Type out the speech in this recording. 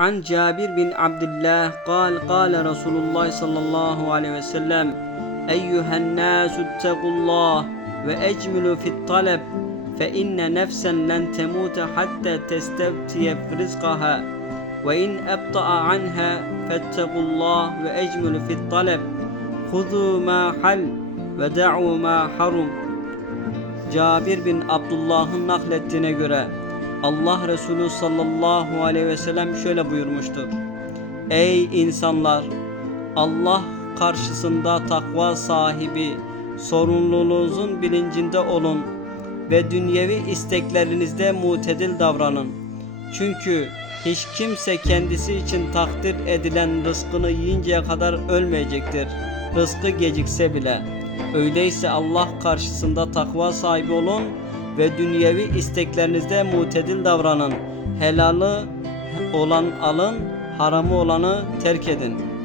عن جابر بن عبد الله قال قال رسول الله صلى الله عليه وسلم أيها الناس اتقوا الله وأجملوا في الطلب فإن نفسا لن تموت حتى تستفتي في رزقها وإن أبطأ عنها فاتقوا الله وأجملوا في الطلب خذوا ما حل ودعوا ما حرم. Cabir bin Abdullah'ın naklettiğine göre Allah Resulü sallallahu aleyhi ve sellem şöyle buyurmuştur. Ey insanlar! Allah karşısında takva sahibi, sorumluluğunuzun bilincinde olun ve dünyevi isteklerinizde mutedil davranın. Çünkü hiç kimse kendisi için takdir edilen rızkını yiyinceye kadar ölmeyecektir. Rızkı gecikse bile. Öyleyse Allah karşısında takva sahibi olun ve dünyevi isteklerinizde mutedil davranın. Helalı olan alın, haramı olanı terk edin.